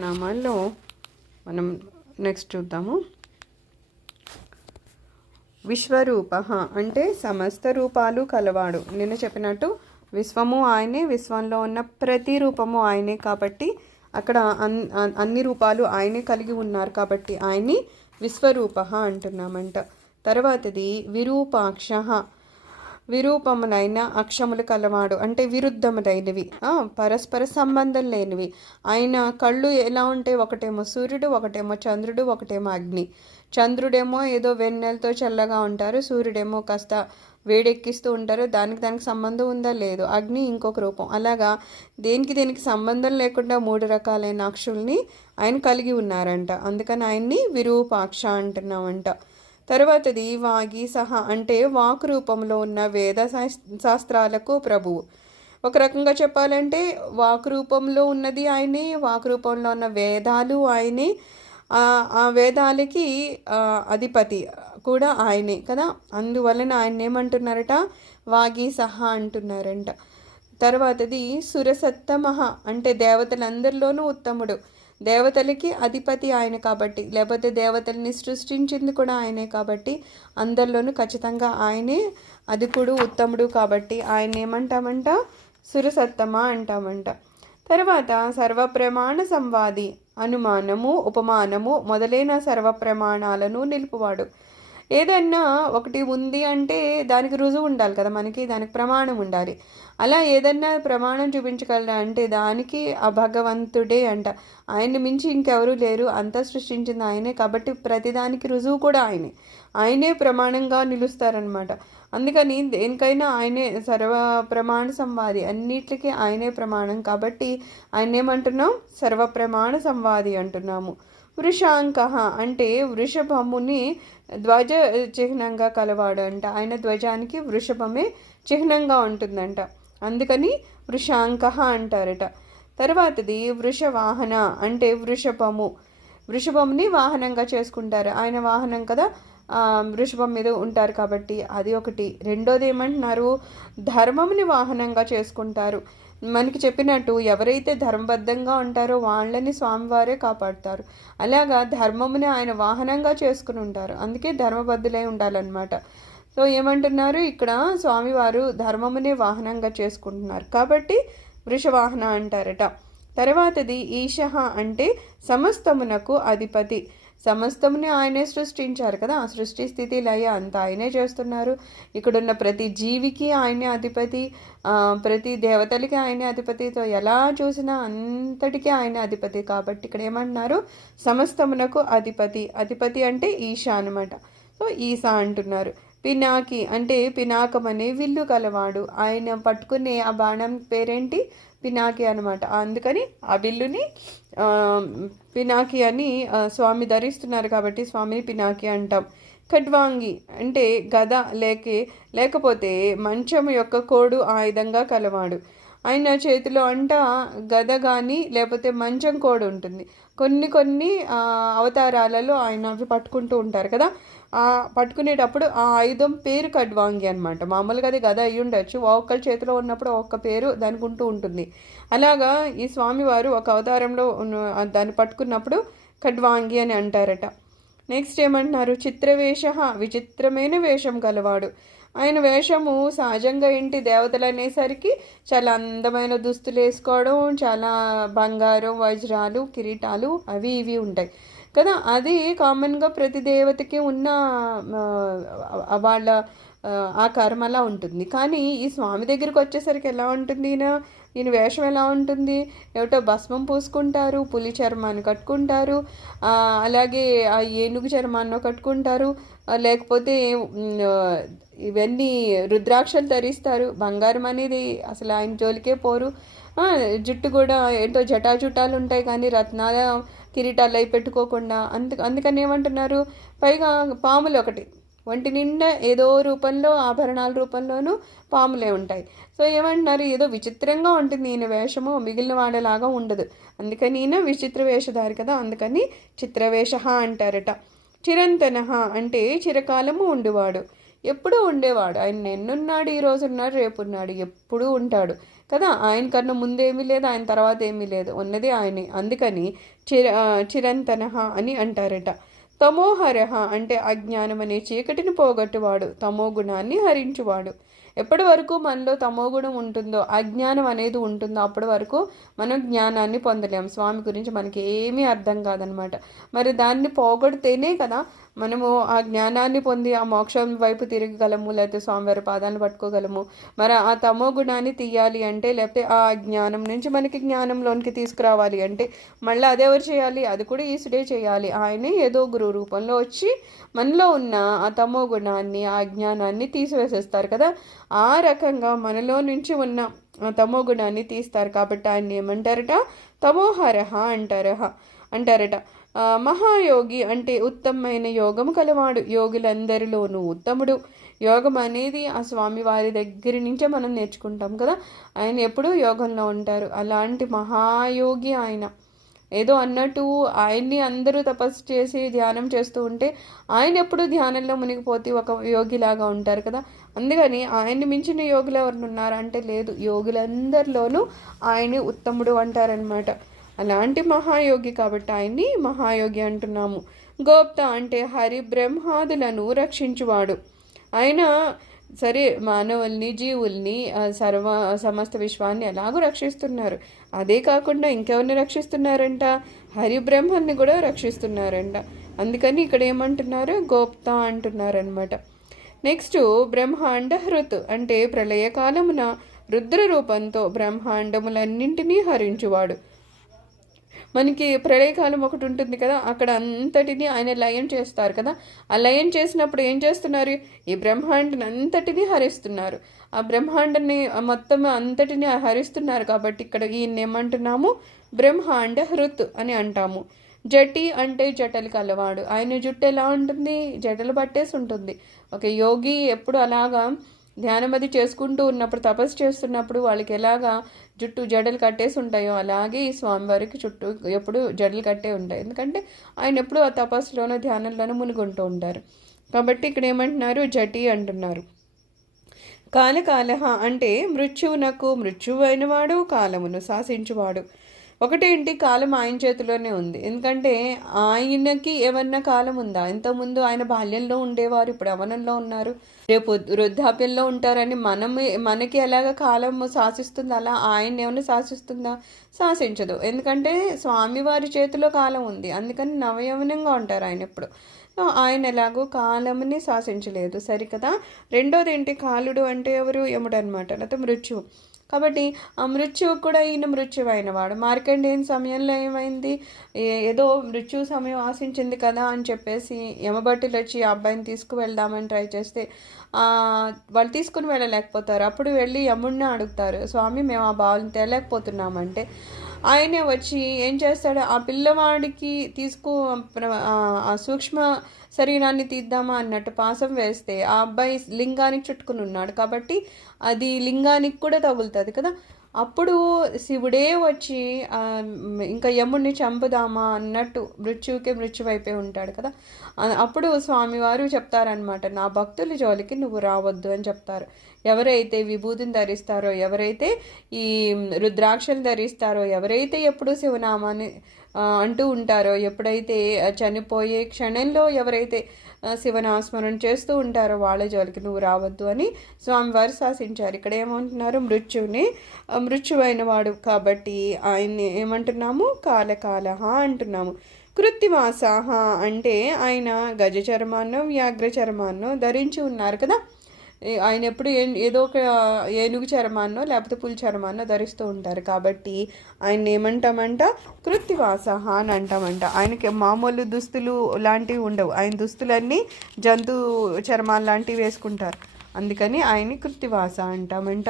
నామాల్లో మనం నెక్స్ట్ చూద్దాము. విశ్వరూప అంటే సమస్త రూపాలు కలవాడు. నేను చెప్పినట్టు విశ్వము ఆయనే, విశ్వంలో ఉన్న ప్రతి రూపము ఆయనే కాబట్టి అక్కడ అన్ని రూపాలు ఆయనే కలిగి ఉన్నారు కాబట్టి ఆయన్ని విశ్వరూప అంటున్నామంట. తర్వాతది విరూపాక్ష, విరూపములైన అక్షములు కలవాడు అంటే విరుద్ధములైనవి, పరస్పర సంబంధం లేనివి. ఆయన కళ్ళు ఎలా ఉంటే ఒకటేమో సూర్యుడు, ఒకటేమో చంద్రుడు, ఒకటేమో అగ్ని. చంద్రుడేమో ఏదో వెన్నెలతో చల్లగా ఉంటారు, సూర్యుడేమో కాస్త వేడెక్కిస్తూ ఉంటారు. దానికి సంబంధం ఉందా లేదు. అగ్ని ఇంకొక రూపం. అలాగా దేనికి సంబంధం లేకుండా 3 రకాలైన అక్షుల్ని ఆయన కలిగి ఉన్నారంట. అందుకని ఆయన్ని విరూపాక్ష అంటున్నామంట. తర్వాతది వాగీసహ అంటే వాక్ రూపంలో ఉన్న వేద శాస్త్రాలకు ప్రభువు. ఒక రకంగా చెప్పాలంటే వాక్ రూపంలో ఉన్నది ఆయనే, వాక్ రూపంలో ఉన్న వేదాలు ఆయనే, ఆ వేదాలకి అధిపతి కూడా ఆయనే కదా. అందువలన ఆయన ఏమంటున్నారట, వాగీసహ అంటున్నారంట. తర్వాతది సురసత్తమహ అంటే దేవతలందరిలోనూ ఉత్తముడు. దేవతలకి అధిపతి ఆయన కాబట్టి, లేకపోతే దేవతల్ని సృష్టించింది కూడా ఆయనే కాబట్టి అందరిలోనూ ఖచ్చితంగా ఆయనే అధికుడు, ఉత్తముడు కాబట్టి ఆయన ఏమంటామంట, సురసత్తమ అంటామంట. తర్వాత సర్వప్రమాణ సంవాది, అనుమానము, ఉపమానము మొదలైన సర్వప్రమాణాలను నిలుపువాడు. ఏదన్నా ఒకటి ఉంది అంటే దానికి రుజువు ఉండాలి కదా, మనకి దానికి ప్రమాణం ఉండాలి. అలా ఏదన్నా ప్రమాణం చూపించగలరా అంటే దానికి ఆ భగవంతుడే అంట. ఆయన్ని మించి ఇంకెవరూ లేరు, అంతా సృష్టించింది ఆయనే కాబట్టి ప్రతిదానికి రుజువు కూడా ఆయనే ప్రమాణంగా నిలుస్తారనమాట. అందుకని దేనికైనా ఆయనే సర్వ ప్రమాణ సంవాది, అన్నిటికీ ఆయనే ప్రమాణం కాబట్టి ఆయన ఏమంటున్నాం, సర్వప్రమాణ సంవాది అంటున్నాము. వృషాంక అంటే వృషభముని ధ్వజ చిహ్నంగా కలవాడు అంట. ఆయన ధ్వజానికి వృషభమే చిహ్నంగా ఉంటుందంట, అందుకని వృషాంక అంటారట. తర్వాతది వృషవాహన అంటే వృషభముని వాహనంగా చేసుకుంటారు. ఆయన వాహనం కదా, వృషభం మీద ఉంటారు కాబట్టి అది ఒకటి. రెండోది ఏమంటున్నారు, ధర్మముని వాహనంగా చేసుకుంటారు. మనకి చెప్పినట్టు ఎవరైతే ధర్మబద్ధంగా ఉంటారో వాళ్ళని స్వామివారే కాపాడుతారు. అలాగా ధర్మముని ఆయన వాహనంగా చేసుకుని ఉంటారు, అందుకే ధర్మబద్ధులై ఉండాలన్నమాట. సో ఏమంటున్నారు ఇక్కడ, స్వామివారు ధర్మమునే వాహనంగా చేసుకుంటున్నారు కాబట్టి వృషవాహన అంటారట. తర్వాతది ఈశః అంటే సమస్తమునకు అధిపతి. సమస్తముని ఆయనే సృష్టించారు కదా, ఆ సృష్టి స్థితి లయ అంతా ఆయనే చేస్తున్నారు. ఇక్కడున్న ప్రతి జీవికి ఆయనే అధిపతి, ప్రతి దేవతలకి ఆయనే అధిపతితో ఎలా చూసినా అంతటికీ ఆయనే అధిపతి కాబట్టి ఇక్కడ ఏమంటున్నారు, సమస్తమునకు అధిపతి. అధిపతి అంటే ఈశ అనమాట. సో ఈశా అంటున్నారు. పినాకి అంటే పినాకం అనే విల్లు కలవాడు. ఆయన పట్టుకునే ఆ బాణం పేరేంటి, పినాకి అనమాట. అందుకని ఆ విల్లుని పినాకి అని స్వామి ధరిస్తున్నారు కాబట్టి స్వామిని పినాకి అంటాం. ఖడ్వాంగి అంటే గద లేకపోతే మంచం యొక్క కోడు ఆయుధంగా కలవాడు. ఆయన చేతిలో అంట గద కానీ లేకపోతే మంచం కోడు ఉంటుంది. కొన్ని అవతారాలలో ఆయన అవి పట్టుకుంటూ ఉంటారు కదా, పట్టుకునేటప్పుడు ఆ ఆయుధం పేరు ఖడ్వాంగి అనమాట. మామూలుగా అది గద అయ్యి ఉండొచ్చు, ఒక్కరి చేతిలో ఉన్నప్పుడు ఒక్క పేరు దానికి ఉంటుంది. అలాగా ఈ స్వామివారు ఒక అవతారంలో దాన్ని పట్టుకున్నప్పుడు ఖడ్వాంగి అని అంటారట. నెక్స్ట్ ఏమంటున్నారు, చిత్రవేష విచిత్రమైన వేషం గలవాడు. ఆయన వేషము సహజంగా ఏంటి, దేవతలు అనేసరికి చాలా అందమైన దుస్తులు వేసుకోవడం, చాలా బంగారం, వజ్రాలు, కిరీటాలు అవి ఇవి ఉంటాయి కదా. అది కామన్గా ప్రతి దేవతకి ఉన్న వాళ్ళ ఆకారం అలా ఉంటుంది. కానీ ఈ స్వామి దగ్గరికి వచ్చేసరికి ఎలా ఉంటుంది, ఈయన వేషం ఎలా ఉంటుంది, ఏమిటో భస్మం పూసుకుంటారు, పులి చర్మాన్ని కట్టుకుంటారు, అలాగే ఆ ఏనుగు చర్మాన్ని కట్టుకుంటారు, లేకపోతే ఇవన్నీ రుద్రాక్షలు ధరిస్తారు. బంగారం అనేది అసలు ఆయన జోలికే పోరు. జుట్టు కూడా ఏంటో జటాజుటాలు ఉంటాయి కానీ రత్నాల కిరీటాలు అవి పెట్టుకోకుండా. అందుకని ఏమంటున్నారు, పైగా పాములు ఒకటి ఒంటి నిండా ఏదో రూపంలో ఆభరణాల రూపంలోనూ పాములే ఉంటాయి. సో ఏమంటున్నారు, ఏదో విచిత్రంగా ఉంటుంది ఈయన వేషము, మిగిలిన వాళ్ళలాగా ఉండదు. అందుకని ఈయన విచిత్ర వేషధారి కదా, అందుకని చిత్రవేష అంటారట. చిరంతన అంటే చిరకాలము ఉండేవాడు, ఎప్పుడూ ఉండేవాడు. ఆయన నిన్నున్నాడు, ఈరోజు ఉన్నాడు, రేపు ఉన్నాడు, ఎప్పుడూ ఉంటాడు కదా. ఆయన కన్నా ముందేమీ లేదు, ఆయన తర్వాత ఏమీ లేదు, ఉన్నది ఆయనే. అందుకని చిరంతనః అని అంటారట. తమోహరః అంటే అజ్ఞానం అనే చీకటిని పోగొట్టువాడు, తమో గుణాన్ని హరించువాడు. ఎప్పటి వరకు మనలో తమో గుణం ఉంటుందో, అజ్ఞానం అనేది ఉంటుందో, అప్పటి వరకు మనం జ్ఞానాన్ని పొందలేం. స్వామి గురించి మనకి ఏమీ అర్థం కాదనమాట. మరి దాన్ని పోగొడితేనే కదా మనము ఆ జ్ఞానాన్ని పొంది ఆ మోక్షం వైపు తిరగగలము, లేకపోతే స్వామివారి పాదాలను పట్టుకోగలము. మరి ఆ తమో గుణాన్ని తీయాలి అంటే, లేకపోతే ఆ జ్ఞానం నుంచి మనకి జ్ఞానంలోనికి తీసుకురావాలి అంటే మళ్ళీ అదెవరు చేయాలి? అది కూడా ఈశ్వరుడే చేయాలి. ఆయనే ఏదో గురువు రూపంలో వచ్చి మనలో ఉన్న ఆ తమో గుణాన్ని, ఆ జ్ఞానాన్ని తీసివేసేస్తారు కదా. ఆ రకంగా మనలో నుంచి ఉన్న తమో గుణాన్ని తీస్తారు. కాబట్టి ఆయన ఏమంటారట? తమోహరః అంటారట. మహాయోగి అంటే ఉత్తమమైన యోగము కలవాడు, యోగులందరిలోనూ ఉత్తముడు. యోగం అనేది ఆ స్వామి వారి దగ్గర నుంచే మనం నేర్చుకుంటాం కదా. ఆయన ఎప్పుడూ యోగంలో ఉంటారు. అలాంటి మహాయోగి ఆయన. ఏదో అన్నట్టు ఆయన్ని అందరూ తపస్సు చేసి ధ్యానం చేస్తూ ఉంటే ఆయన ఎప్పుడు ధ్యానంలో మునిగిపోతే ఒక యోగిలాగా ఉంటారు కదా. అందుకని ఆయన్ని మించిన యోగులు ఎవరు ఉన్నారంటే లేదు, యోగులందరిలోనూ ఆయన్ని ఉత్తముడు అంటారనమాట. అలాంటి మహాయోగి కాబట్టి ఆయన్ని మహాయోగి అంటున్నాము. గోప్త అంటే హరి బ్రహ్మాదులను రక్షించువాడు. ఆయన సరే మానవుల్ని, జీవుల్ని, సమస్త విశ్వాన్ని ఎలాగో రక్షిస్తున్నారు. అదే కాకుండా ఇంకెవరిని రక్షిస్తున్నారంట? హరి బ్రహ్మని కూడా రక్షిస్తున్నారంట. అందుకని ఇక్కడ ఏమంటున్నారు? గోప్త అంటున్నారనమాట. నెక్స్ట్ బ్రహ్మాండ హృత్ అంటే ప్రళయకాలమున రుద్ర రూపంతో బ్రహ్మాండములన్నింటినీ హరించువాడు. మనకి ప్రళయకాలం ఒకటి ఉంటుంది కదా, అక్కడ అంతటిని ఆయన లయం చేస్తారు కదా. ఆ లయం చేసినప్పుడు ఏం చేస్తున్నారు? ఈ బ్రహ్మాండని అంతటిని హరిస్తున్నారు. ఆ బ్రహ్మాండాన్ని మొత్తం అంతటిని హరిస్తున్నారు కాబట్టి ఇక్కడ ఈయన ఏమంటున్నాము? బ్రహ్మాండ హృత్ అని అంటాము. జటి అంటే జటలు కలవాడు. ఆయన జుట్టు ఎలా ఉంటుంది? జటలు పట్టేసి ఉంటుంది. ఒక యోగి ఎప్పుడు అలాగా ధ్యానం అది చేసుకుంటూ ఉన్నప్పుడు, తపస్సు చేస్తున్నప్పుడు వాళ్ళకి ఎలాగా జుట్టు జడలు కట్టేసి ఉంటాయో అలాగే ఈ స్వామివారికి చుట్టూ ఎప్పుడు జడలు కట్టే ఉంటాయి. ఎందుకంటే ఆయన ఎప్పుడు ఆ తపస్సులోనో ధ్యానంలోనో మునిగుంటూ ఉంటారు. కాబట్టి ఇక్కడ ఏమంటున్నారు? జటి అంటున్నారు. కాలకాలహ అంటే మృత్యువునకు మృత్యువు అయినవాడు, కాలమును శాసించువాడు. ఒకటేంటి? కాలం ఆయన చేతిలోనే ఉంది. ఎందుకంటే ఆయనకి ఏమన్నా కాలం ఉందా? ఇంతకుముందు ఆయన బాల్యంలో ఉండేవారు, ఇప్పుడు యవ్వనంలో ఉన్నారు, రేపు వృద్ధాప్యంలో ఉంటారని మనకి ఎలాగ కాలం శాసిస్తుందో అలా ఆయన ఏమైనా శాసిస్తుందా? శాసించదు. ఎందుకంటే స్వామివారి చేతిలో కాలం ఉంది. అందుకని నవయవనంగా ఉంటారు ఆయన ఎప్పుడు. ఆయన ఎలాగో కాలముని శాసించలేదు, సరికదా. రెండోది ఏంటి? కాలుడు అంటే ఎవరు? యముడు అనమాట, లేకపోతే మృత్యువు. కాబట్టి ఆ మృత్యువు కూడా ఈయన మృత్యువు అయినవాడు. మార్కండేయుని సమయంలో ఏమైంది? ఏదో మృత్యు సమయం ఆశించింది కదా అని చెప్పేసి యమభటులు వచ్చి ఆ అబ్బాయిని తీసుకువెళ్దామని ట్రై చేస్తే వాళ్ళు తీసుకుని వెళ్ళలేకపోతారు. అప్పుడు వెళ్ళి యముడిని అడుగుతారు, స్వామి మేము ఆ బావుని తేలేకపోతున్నామంటే ఆయనే వచ్చి ఏం చేస్తాడు? ఆ పిల్లవాడికి ఆ సూక్ష్మ శరీరాన్ని తీద్దామా అన్నట్టు పాసం వేస్తే ఆ అబ్బాయి లింగానికి చుట్టుకుని ఉన్నాడు కాబట్టి అది లింగానికి కూడా తగులుతుంది కదా. అప్పుడు శివుడే వచ్చి ఇంకా యముడిని చంపుదామా అన్నట్టు మృత్యువుకే మృత్యువైపోయి ఉంటాడు కదా. అప్పుడు స్వామివారు చెప్తారనమాట, నా భక్తుల జోలికి నువ్వు రావద్దు అని చెప్తారు. ఎవరైతే విభూతిని ధరిస్తారో, ఎవరైతే ఈ రుద్రాక్షలు ధరిస్తారో, ఎవరైతే ఎప్పుడు శివనామాన్ని అంటూ ఉంటారో, ఎప్పుడైతే చనిపోయే క్షణంలో ఎవరైతే శివనాస్మరణ చేస్తూ ఉంటారో వాళ్ళ జోలికి నువ్వు రావద్దు అని స్వామివారు శాసించారు. ఇక్కడ ఏమంటున్నారు? మృత్యువైన వాడు కాబట్టి ఆయన్ని ఏమంటున్నాము? కాలకాలహ అంటున్నాము. కృత్తివాసాహ అంటే ఆయన గజ చర్మాన్నో వ్యాఘ్ర చర్మాన్నో ధరించి ఉన్నారు కదా. ఆయన ఎప్పుడు ఏదో ఒక ఏనుగు చర్మాన్నో లేకపోతే పులి చర్మాన్నో ధరిస్తూ ఉంటారు కాబట్టి ఆయన ఏమంటామంట? కృత్తివాసహ అని అంటామంట. ఆయనకి మామూలు దుస్తులు లాంటివి ఉండవు. ఆయన దుస్తులన్నీ జంతు చర్మాలు లాంటివి వేసుకుంటారు. అందుకని ఆయన్ని కృత్తివాస అంటామంట.